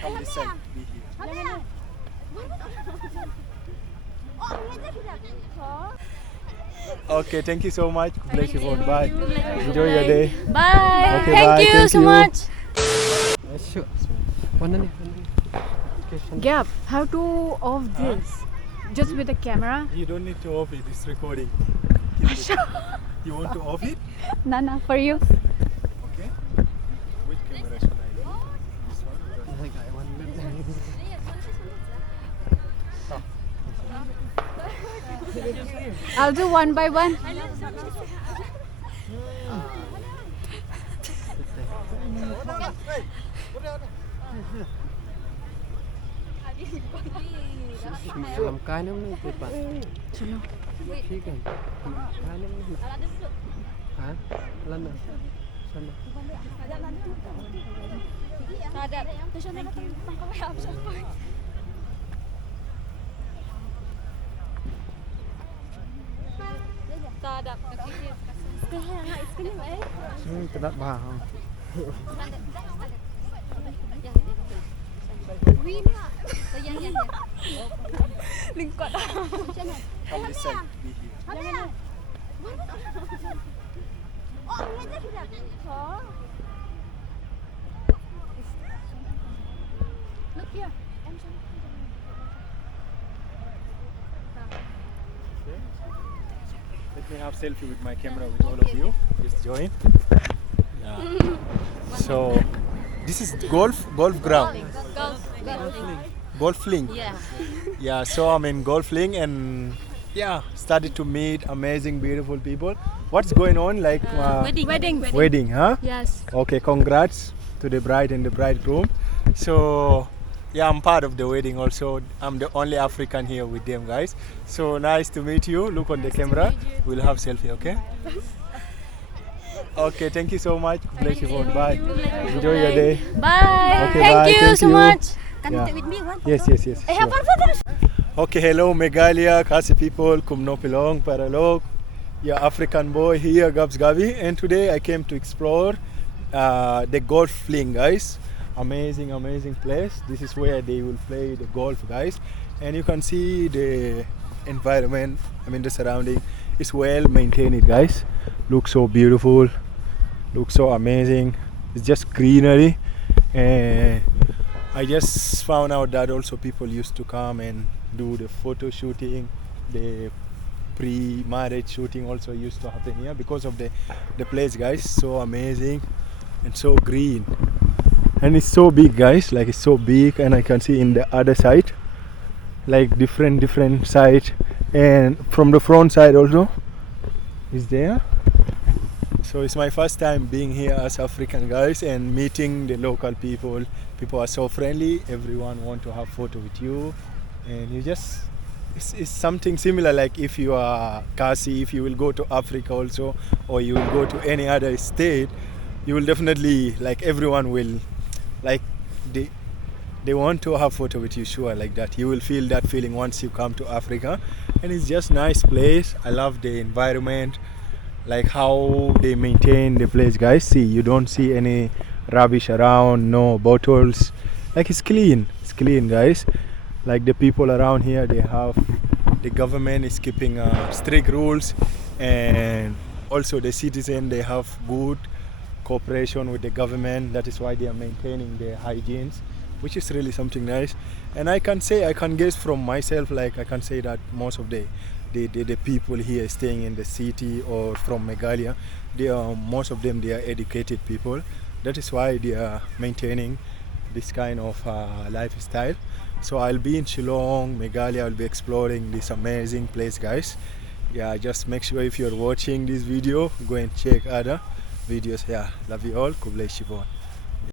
Come this side. Be here. Okay, thank you so much. Bless you for bye. Enjoy your day. Bye. Okay, Thank bye. you Thank so you. much. Gab, how to off this? Just with the camera? You don't need to off it. It's recording. Keep it. You want to off it? Nana, for you. Okay. Which camera should I use? This one or that one? I'll do one by one. làm cái nó mới tuyệt vời. Khí cảnh. Cái nó mới hả? Lên nào. Lên nào. Cái đất bà không? Come this side. Be here. Let me have selfie with my camera with all of you. Just join. Yeah. So this is golf ground. Golf link. Yeah. Yeah, so I'm in golf link and yeah, started to meet amazing, beautiful people. What's going on? Like wedding, huh? Yes. Okay, congrats to the bride and the bridegroom. So yeah, I'm part of the wedding also. I'm the only African here with them, guys. So nice to meet you. Look on the camera. We'll have selfie, okay? Okay, thank you so much. Bless you for bye. Enjoy your day. Bye. Okay, Thank bye. you Thank so you. much. Yeah. Yes. Sure. Okay, hello Meghalaya, Kasi people, Kumno Pilong, Paralog, your African boy here, Gabs Gavi, and today I came to explore the golf fling, guys. Amazing place. This is where they will play the golf, guys, and you can see the environment. I mean the surrounding is well maintained, guys. Looks so beautiful, looks so amazing. It's just greenery, and I just found out that also people used to come and do the photo shooting, the pre-marriage shooting also used to happen here because of the place, guys. So amazing and so green, and it's so big, guys. Like it's so big, and I can see in the other side like different side, and from the front side also is there. So it's my first time being here as African, guys, and meeting the local people. People are so friendly. Everyone want to have photo with you, and you just it's something similar like if you are Kasi, if you will go to Africa also, or you will go to any other state, you will definitely like everyone will like they want to have photo with you, sure, like that. You will feel that feeling once you come to Africa, and it's just nice place. I love the environment, like how they maintain the place, guys. See, you don't see any rubbish around, no bottles, like it's clean, guys. Like the people around here, they have the government is keeping strict rules, and also the citizen, they have good cooperation with the government. That is why they are maintaining the hygienes, which is really something nice. And I can guess from myself, like I can say that most of the people here staying in the city or from Meghalaya, most of them, they are educated people. That is why they are maintaining this kind of lifestyle. So I'll be in Shillong, Meghalaya. I'll be exploring this amazing place, guys. Yeah, just make sure if you're watching this video, go and check other videos. Yeah, love you all. God bless you all.